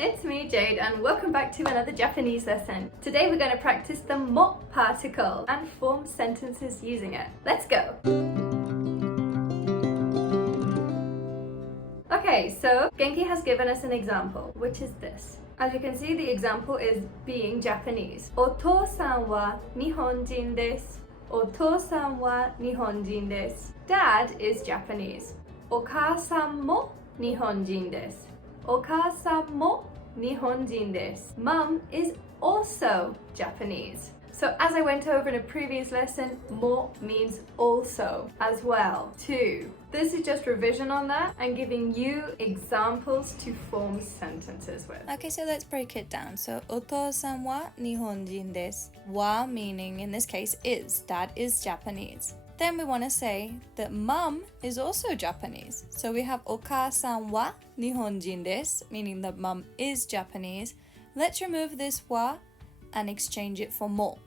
it's me Jade and welcome back to another Japanese lesson. Today we're going to practice the mo particle and form sentences using it. Let's go! Okay, so Genki has given us an example, which is this. As you can see, the example is being Japanese. お父さんは日本人です。お父さんは日本人です。Dad is Japanese. お母さんも日本人です。お母さんも日本人です。Mum is also Japanese. So as I went over in a previous lesson, mo means also, as well, too. This is just revision on that and giving you examples to form sentences with. Okay, so let's break it down. So, お父さんは日本人です。wa meaning in this case is, that is Japanese. Then we want to say that mum is also Japanese. So we have お母さんは日本人です, meaning that mum is Japanese. Let's remove this wa and exchange it for mo.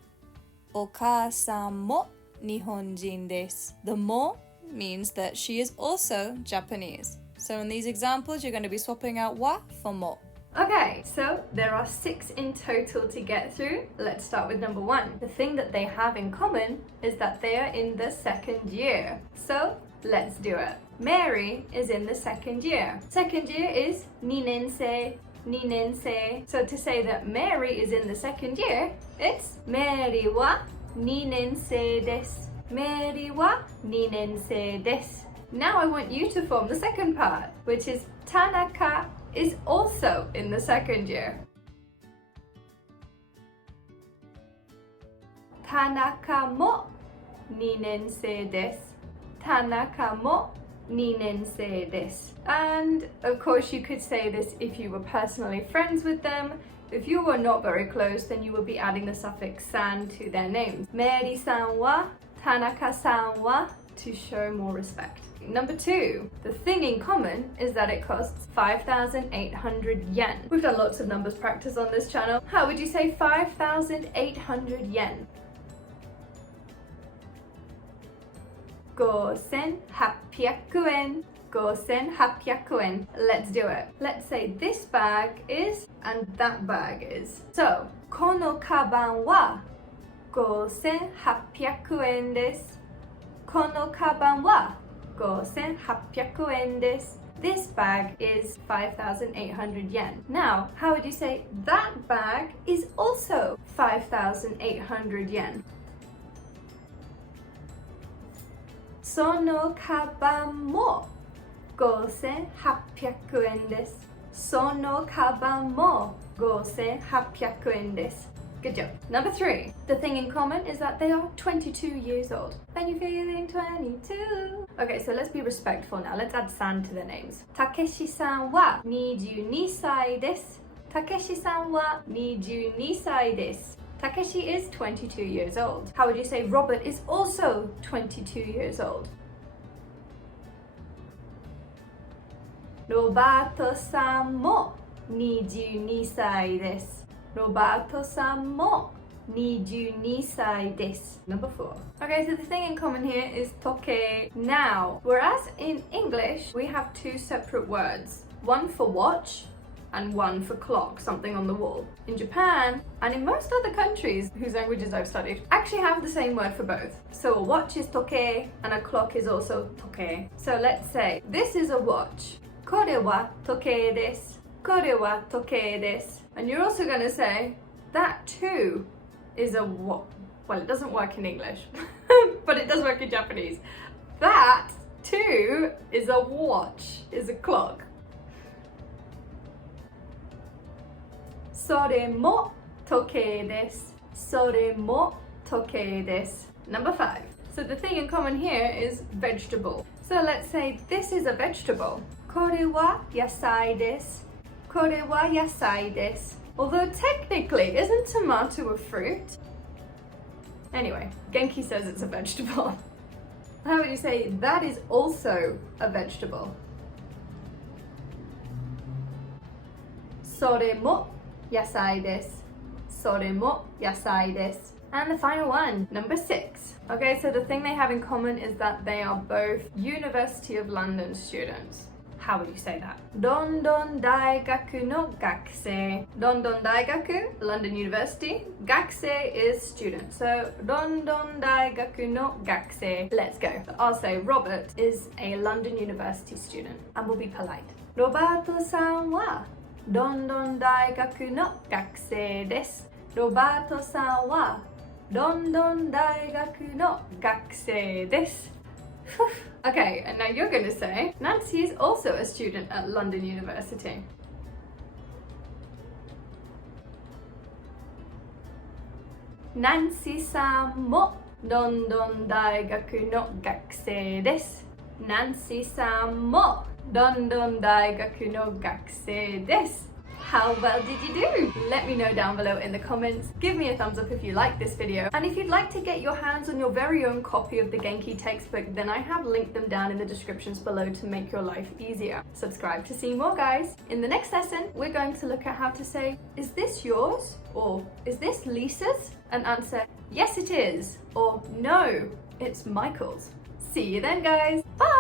お母さんも日本人です. The mo means that she is also Japanese. So in these examples, you're going to be swapping out wa for mo. Okay, so there are 6 in total to get through. Let's start with number 1. The thing that they have in common is that they are in the 2nd year. So let's do it. Mary is in the 2nd year. 2nd year is 2年生. 2年生. So to say that Mary is in the 2nd year, it's メリーは2年生です. メリーは2年生です. Now I want you to form the second part, which is Tanaka is also in the 2nd year. 田中も2年生です. 田中も2年生です. And of course you could say this if you were personally friends with them. If you were not very close, then you would be adding the suffix san to their names. メリーさんは田中さんは to show more respect. Number 2, the thing in common is that it costs 5,800 yen. We've done lots of numbers practice on this channel. How would you say 5,800 yen? 5,800 円. 5,800 円. Let's do it. Let's say this bag is and that bag is. So, このカバンは5,800円です。このカバンは5,800円です. This bag is 5,800 yen. Now, how would you say that bag is also 5,800 yen? そのカバンも5,800円です。そのカバンも5,800円です. Good job. Number 3. The thing in common is that they are 22 years old. Are you feeling 22? Okay, so let's be respectful now. Let's add san to the names. Takeshi-san wa 22歳です. Takeshi-san wa 22歳です. Takeshi is 22 years old. How would you say Robert is also 22 years old? ロバートさんも22歳です. ロバートさんも22歳です. Number 4. Okay, so the thing in common here is toke now. Whereas in English, we have 2 separate words. One for watch and one for clock, something on the wall. In Japan, and in most other countries whose languages I've studied, actually have the same word for both. So a watch is toke and a clock is also toke. So let's say, this is a watch. これは時計です. これは時計です. And you're also going to say, that too is a what? Well, it doesn't work in English, but it does work in Japanese. That too is a watch, is a clock. それも時計です. それも時計です. Number 5. So the thing in common here is vegetable. So let's say this is a vegetable. これは野菜です. これは野菜です. Although technically, isn't tomato a fruit? Anyway, Genki says it's a vegetable. How would you say that is also a vegetable? それも野菜です. それも野菜です. And the final one, number 6. Okay, so the thing they have in common is that they are both University of London students. How would you say that? ロンドン大学の学生。ロンドン大学 London University. 学生 is student. So ロンドン大学の学生。Let's go. I'll say Robert is a London University student. And we'll be polite. ロバートさんはロンドン大学の学生です。ロバートさんはロンドン大学の学生です。Okay, and now you're going to say, Nancy is also a student at London University. Nancy さんもロンドン大学の学生です。Nancy さんもロンドン大学の学生です。How well did you do? Let me know down below in the comments. Give me a thumbs up if you liked this video. And if you'd like to get your hands on your very own copy of the Genki textbook, then I have linked them down in the descriptions below to make your life easier. Subscribe to see more, guys. In the next lesson, we're going to look at how to say, is this yours? Or is this Lisa's? And answer, yes it is. Or no, it's Michael's. See you then, guys. Bye!